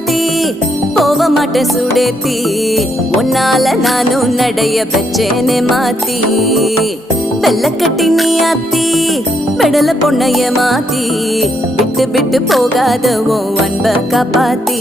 சாத்தி போக மாட்டேன் சுடேத்தி உன்னால நானும் நடைய பெச்சேனே மாத்தி வெள்ளக்கட்டி நீ ஆத்தி பெடல பொண்ணைய மாத்தி விட்டு விட்டு போகாத உன் அன்ப காப்பாத்தி